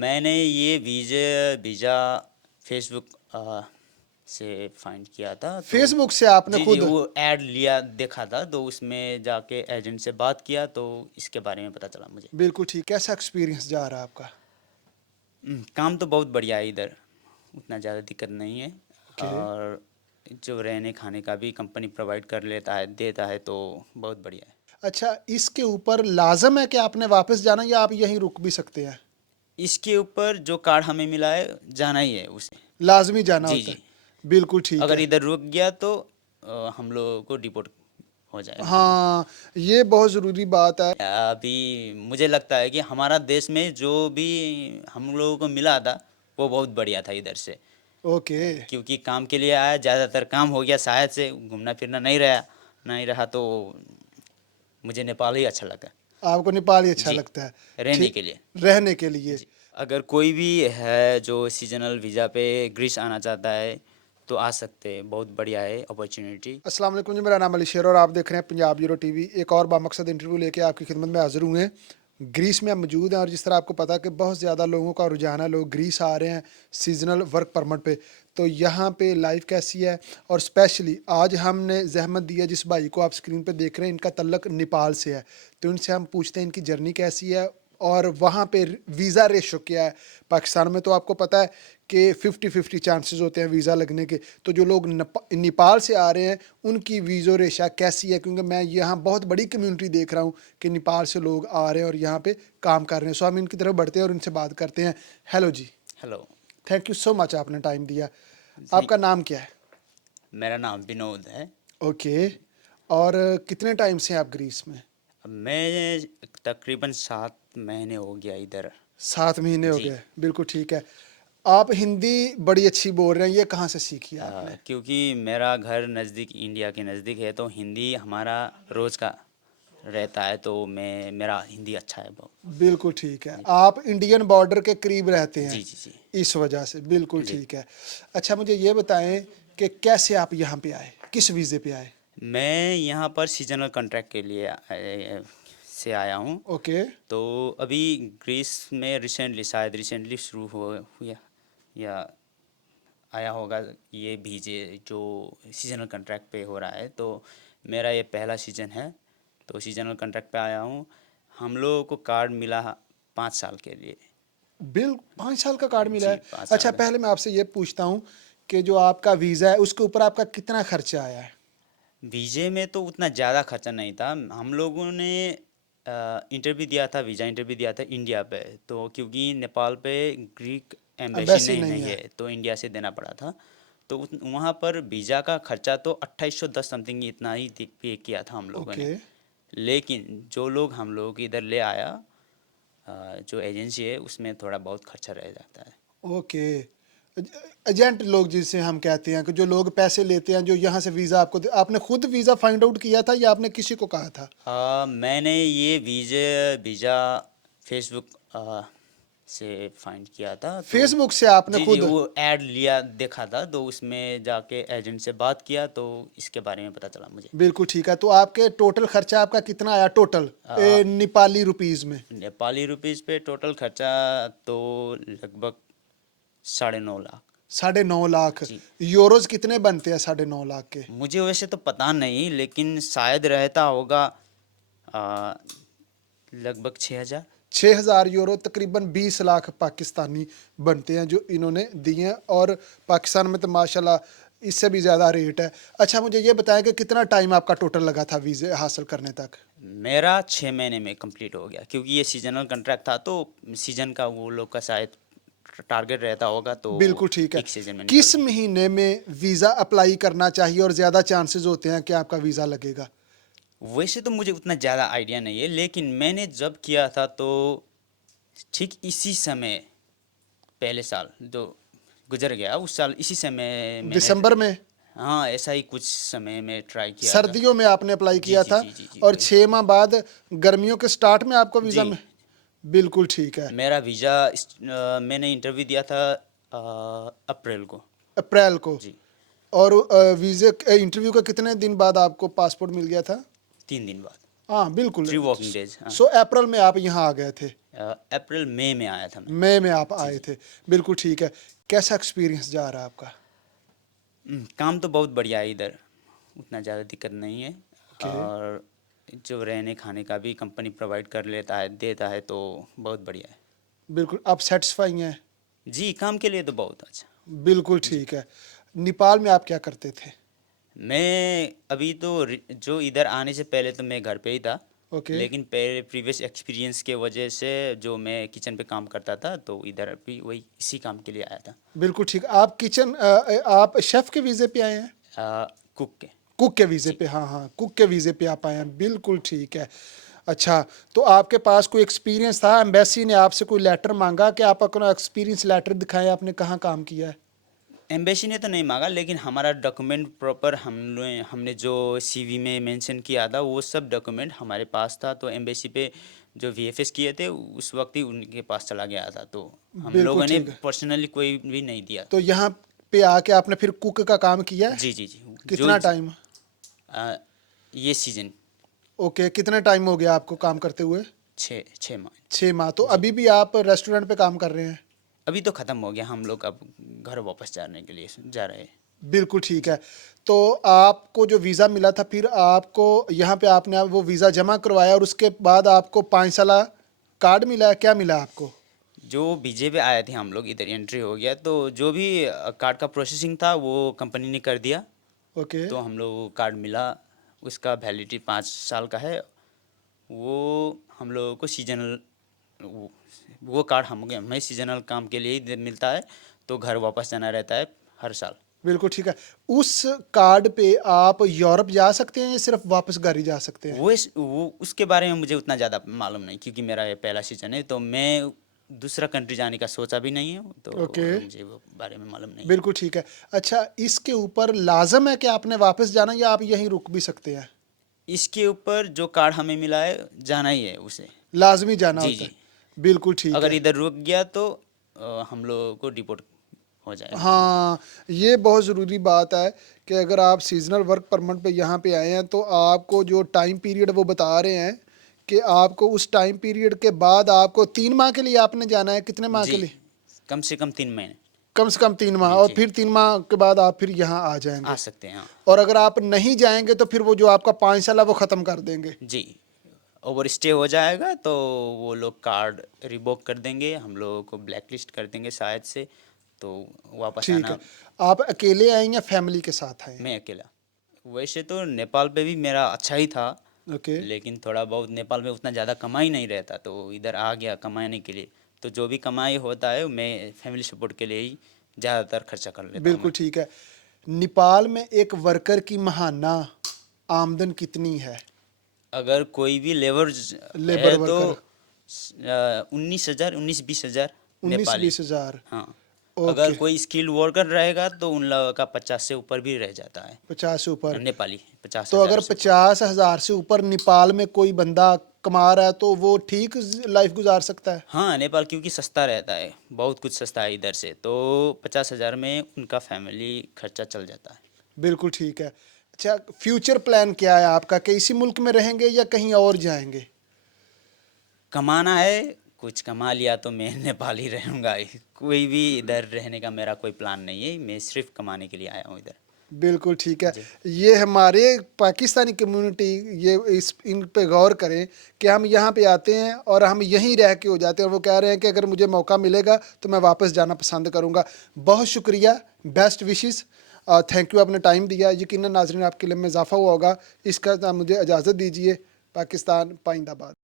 मैंने ये visa Facebook से फाइंड किया था। तो फेसबुक से आपने जी खुद? वो ऐड लिया देखा था, तो उसमें जाके एजेंट से बात किया तो इसके बारे में पता चला मुझे। बिल्कुल ठीक। कैसा एक्सपीरियंस जा रहा है आपका? काम तो बहुत बढ़िया है इधर, उतना ज़्यादा दिक्कत नहीं है। ओके। और जो रहने खाने का भी कंपनी प्रोवाइड कर लेता है, देता है, तो बहुत बढ़िया है। अच्छा, इसके ऊपर लाजम है कि आपने वापस जाना या आप यहीं रुक भी सकते हैं? इसके ऊपर जो कार्ड हमें मिला है, जाना ही है उसे। लाजमी जाना जी होता है। जी। बिल्कुल ठीक अगर है। इधर रुक गया तो हम लोगों को डिपोर्ट हो जाएगा। हाँ, ये बहुत ज़रूरी बात है। अभी मुझे लगता है कि हमारा देश में जो भी हम लोगों को मिला था वो बहुत बढ़िया था इधर से। ओके। क्योंकि काम के लिए आया, ज़्यादातर काम हो गया, शायद से घूमना फिरना नहीं रहा, तो मुझे नेपाल ही अच्छा लगा। आपको नेपाल ही अच्छा जी, लगता है? रहने ठीक। के लिए। रहने के लिए। जी, अगर कोई भी है जो सीजनल वीज़ा पे ग्रीस आना चाहता है तो आ सकते हैं, बहुत बढ़िया है अपॉर्चुनिटी। अस्सलाम वालेकुम जी, मेरा नाम अली शेर और आप देख रहे हैं पंजाब ब्यूरो टीवी। एक और बामकसद इंटरव्यू लेके आपकी खिदमत में हाजिर हुए हैं। ग्रीस में हम मौजूद हैं और जिस तरह आपको पता है कि बहुत ज़्यादा लोगों का रुझान है, लोग ग्रीस आ रहे हैं सीजनल वर्क परमिट पे। तो यहाँ पे लाइफ कैसी है, और स्पेशली आज हमने जहमत दी है जिस भाई को आप स्क्रीन पे देख रहे हैं, इनका तल्लक नेपाल से है। तो इनसे हम पूछते हैं इनकी जर्नी कैसी है और वहाँ पे वीज़ा रेशो क्या है। पाकिस्तान में तो आपको पता है कि 50-50 चांसेस होते हैं वीज़ा लगने के। तो जो लोग नेपाल से आ रहे हैं उनकी वीज़ो रेशा कैसी है, क्योंकि मैं यहाँ बहुत बड़ी कम्युनिटी देख रहा हूँ कि नेपाल से लोग आ रहे हैं और यहाँ पे काम कर रहे हैं। सो हम इनकी तरफ बढ़ते हैं और इनसे बात करते हैं। Hello ji. Hello. Thank you so much, आपने टाइम दिया। जी, आपका नाम क्या है? मेरा नाम विनोद है। ओके। और कितने टाइम से हैं आप ग्रीस में? मैं तकरीबन 7 महीने हो गया इधर। 7 महीने हो जी। गए, बिल्कुल ठीक है। आप हिंदी बड़ी अच्छी बोल रहे हैं, ये कहाँ से सीखी है आपने? क्योंकि मेरा घर नज़दीक, इंडिया के नज़दीक है, तो हिंदी हमारा रोज़ का रहता है, तो मैं मेरा हिंदी अच्छा है बहुत। बिल्कुल ठीक है। जी आप इंडियन बॉर्डर के करीब रहते हैं, जी जी। जी इस वजह से। बिल्कुल जी। ठीक है। अच्छा, मुझे ये बताएं कि कैसे आप यहाँ पे आए, किस वीज़े पे आए? मैं यहाँ पर सीजनल कॉन्ट्रैक्ट के लिए से आया हूँ। ओके। तो अभी ग्रीस में रिसेंटली शुरू हुआ या आया होगा ये भेजे जो सीजनल कॉन्ट्रैक्ट पे हो रहा है। तो मेरा ये पहला सीज़न है, तो सीजनल कॉन्ट्रैक्ट पे आया हूँ। हम लोगों को कार्ड मिला 5 साल के लिए। 5 साल का कार्ड मिला जी, है? 5 साल अच्छा, का। पहले मैं आपसे ये पूछता हूँ कि जो आपका वीज़ा है उसके ऊपर आपका कितना खर्चा आया है? वीज़े में तो उतना ज़्यादा खर्चा नहीं था। हम लोगों ने इंटरव्यू दिया था, वीज़ा इंटरव्यू दिया था इंडिया पे, तो क्योंकि नेपाल पे ग्रीक एम्बेसी एम्बेसी नहीं नहीं नहीं है। है, तो इंडिया से देना पड़ा था। तो वहाँ पर वीज़ा का खर्चा तो 2810 समथिंग इतना ही पे किया था हम लोगों ने। ओके। लेकिन जो लोग हम लोग को इधर ले आया, जो एजेंसी है, उसमें थोड़ा बहुत खर्चा रह जाता है। ओके। एजेंट लोग जिसे हम कहते हैं, कि जो लोग पैसे लेते हैं, जो यहाँ से वीज़ा आपको आपने खुद वीज़ा फाइंड आउट किया था या आपने किसी को कहा था? मैंने ये वीज़ा फेसबुक से फाइंड किया था। तो फेसबुक से आपने जी जी, खुद? वो ऐड लिया देखा था, तो उसमें जाके एजेंट से बात किया तो इसके बारे में पता चला मुझे। बिल्कुल ठीक है। तो आपके टोटल खर्चा आपका कितना आया टोटल, नेपाली रुपीस में? नेपाली रुपीज़ पे टोटल खर्चा तो लगभग 9.5 लाख। 9.5 लाख? जी, यूरोज कितने बनते हैं 9.5 लाख के? मुझे वैसे तो पता नहीं, लेकिन शायद रहता होगा आ, लगभग 6,000। 6,000 यूरो तकरीबन 20 लाख पाकिस्तानी बनते हैं जो इन्होंने दिए हैं। और पाकिस्तान में तो माशाल्लाह इससे भी ज़्यादा रेट है। अच्छा, मुझे ये बताएं कि कितना टाइम आपका टोटल लगा था वीज़े हासिल करने तक? मेरा 6 महीने में कंप्लीट हो गया, क्योंकि ये सीजनल कॉन्ट्रैक्ट था, तो सीजन का वो लोग का शायद टारगेट रहता होगा, तो बिल्कुल ठीक है। एक सीजन में निकल किस गया। महीने में वीज़ा अप्लाई करना चाहिए और ज़्यादा चांसेस होते हैं कि आपका वीज़ा लगेगा? वैसे तो मुझे उतना ज़्यादा आइडिया नहीं है, लेकिन मैंने जब किया था तो ठीक इसी समय, पहले साल जो गुजर गया उस साल इसी समय मैंने, दिसंबर में? हाँ ऐसा ही कुछ समय में ट्राई किया था। सर्दियों में आपने अप्लाई जी किया जी था? जी जी जी, और वही। 6 माह बाद गर्मियों के स्टार्ट में आपको वीज़ा जी, में? बिल्कुल ठीक है। मेरा वीज़ा मैंने इंटरव्यू दिया था अप्रैल को। अप्रैल को? जी, और वीज़े इंटरव्यू के कितने दिन बाद आपको पासपोर्ट मिल गया था? 3 दिन बाद। हाँ बिल्कुल। 3 वर्किंग डेज, हाँ। सो अप्रैल में आप यहाँ आ गए थे? अप्रैल मई में आया था मैं। मई में आप आए थे, बिल्कुल ठीक है। कैसा एक्सपीरियंस जा रहा है आपका? काम तो बहुत बढ़िया है इधर, उतना ज़्यादा दिक्कत नहीं है। ओके। और जो रहने खाने का भी कंपनी प्रोवाइड कर लेता है, देता है, तो बहुत बढ़िया है। बिल्कुल, आप सेटिस्फाई हैं? जी, काम के लिए तो बहुत अच्छा। बिल्कुल ठीक है। नेपाल में आप क्या करते थे? मैं अभी तो जो इधर आने से पहले तो मैं घर पे ही था, ओके। लेकिन पहले प्रीवियस एक्सपीरियंस के वजह से जो मैं किचन पे काम करता था, तो इधर भी वही इसी काम के लिए आया था। बिल्कुल ठीक। आप आप शेफ़ के वीज़े पे आए हैं? कुक के। कुक के वीज़े जी। पे, हाँ, हाँ, कुक के वीज़े पे आप आए हैं, बिल्कुल ठीक है। अच्छा, तो आपके पास कोई एक्सपीरियंस था? एम्बेसी ने आपसे कोई लेटर माँगा कि आप अपना एक्सपीरियंस लेटर दिखाएँ, आपने कहाँ काम किया है? एम्बेसी ने तो नहीं मांगा, लेकिन हमारा डॉक्यूमेंट प्रॉपर हमने जो सीवी में मेंशन किया था, वो सब डॉक्यूमेंट हमारे पास था। तो एम्बेसी पे जो वीएफएस किए थे, उस वक्त ही उनके पास चला गया था, तो हम बिल्कुल लोगों ने ठीक है। पर्सनली कोई भी नहीं दिया। तो यहाँ पे आके आपने फिर कुक का काम किया है? जी, जी, जी। कितना टाइम? आ, ये सीजन ओके, कितना टाइम हो गया आपको काम करते हुए? 6 माह। 6 माह। तो जी। अभी भी आप रेस्टोरेंट पे काम कर रहे हैं? अभी तो ख़त्म हो गया, हम लोग अब घर वापस जाने के लिए जा रहे हैं। बिल्कुल ठीक है। तो आपको जो वीज़ा मिला था, फिर आपको यहाँ पे आपने वो वीज़ा जमा करवाया और उसके बाद आपको 5 साला कार्ड मिला है, क्या मिला आपको? जो वीजे पे आए थे हम लोग, इधर एंट्री हो गया, तो जो भी कार्ड का प्रोसेसिंग था वो कंपनी ने कर दिया। ओके। तो हम लोग को कार्ड मिला, उसका वैलिडिटी 5 साल का है। वो हम लोगों को सीजनल, वो, वो कार्ड हमें सीजनल काम के लिए ही मिलता है, तो घर वापस जाना रहता है हर साल। बिल्कुल ठीक है। उस कार्ड पे आप यूरोप जा सकते हैं या सिर्फ वापस घर ही जा सकते हैं? वो उसके बारे में मुझे उतना ज़्यादा मालूम नहीं, क्योंकि मेरा ये पहला सीजन है, तो मैं दूसरा कंट्री जाने का सोचा भी नहीं है, ओके। तो मुझे वो बारे में मालूम नहीं है। बिल्कुल ठीक है। अच्छा, इसके ऊपर लाज़म है कि आपने वापस जाना या आप यहीं रुक भी सकते हैं? इसके ऊपर जो कार्ड हमें मिला है, जाना ही है उसे। लाज़मी जाना जी, होता है। जी। बिल्कुल ठीक अगर है। इधर रुक गया तो हम लोगों को डिपोर्ट हो जाएगा हम लोग। हाँ, ये बहुत ज़रूरी बात है कि अगर आप सीज़नल वर्क परमिट पे यहाँ पे आए हैं तो आपको जो टाइम पीरियड वो बता रहे हैं कि आपको उस टाइम पीरियड के बाद आपको 3 माह के लिए आपने जाना है, कितने माह के जी, लिए? कम से कम 3 महीने। कम से कम 3 माह, जी, और जी। फिर 3 माह के बाद आप फिर यहाँ आ आ जाएँगे। सकते हैं, हाँ। और अगर आप नहीं जाएँगे तो फिर वो जो आपका 5 साल है वो ख़त्म कर देंगे। जी, ओवर स्टे हो जाएगा तो वो लोग कार्ड रिवोक कर देंगे, हम लोगों को ब्लैक लिस्ट कर देंगे शायद से, तो वापस ठीक आना। है। आप अकेले आए या फैमिली के साथ आए हैं? मैं अकेला। वैसे तो नेपाल पे भी मेरा अच्छा ही था, ओके। लेकिन थोड़ा बहुत नेपाल में उतना ज़्यादा कमाई नहीं रहता, तो इधर आ गया कमाने के लिए। तो जो भी कमाई होता है, मैं फैमिली सपोर्ट के लिए ही ज़्यादातर खर्चा कर लेता हूँ बिल्कुल मैं। ठीक है। नेपाल में एक वर्कर की माहाना आमदन कितनी है? अगर कोई भी लेबर लेबर है तो वर्कर 19,000, 19-20 हज़ार नेपाली। 19-20 हज़ार। हाँ। अगर ओके। कोई स्किल्ड वर्कर रहेगा तो उन लोगों का 50 से ऊपर भी रह जाता है। 50 से ऊपर। नेपाली पचास तो हजार अगर से ऊपर। 50,000 से ऊपर नेपाल में कोई बंदा कमा रहा है तो वो ठीक लाइफ गुजार सकता है? हाँ, नेपाल क्योंकि सस्ता रहता है, बहुत कुछ सस्ता है इधर से, तो 50,000 में उनका फैमिली खर्चा चल जाता है। बिल्कुल ठीक है। अच्छा, फ्यूचर प्लान क्या है आपका कि इसी मुल्क में रहेंगे या कहीं और जाएंगे? कमाना है, कुछ कमा लिया तो मैं नेपाल ही रहूँगा। कोई भी इधर रहने का मेरा कोई प्लान नहीं है, मैं सिर्फ कमाने के लिए आया हूँ इधर। बिल्कुल ठीक है। जी। ये हमारे पाकिस्तानी कम्युनिटी, ये इस इन पे गौर करें कि हम यहाँ पे आते हैं और हम यहीं रह के हो जाते हैं, और वो कह रहे हैं कि अगर मुझे मौका मिलेगा तो मैं वापस जाना पसंद करूँगा। बहुत शुक्रिया, बेस्ट विशेस, थैंक यू, आपने टाइम दिया। यकीनन नाज़रीन आपके इल्म में इजाफ़ा हुआ होगा। इसका मुझे इजाज़त दीजिए। पाकिस्तान पाइंदाबाद।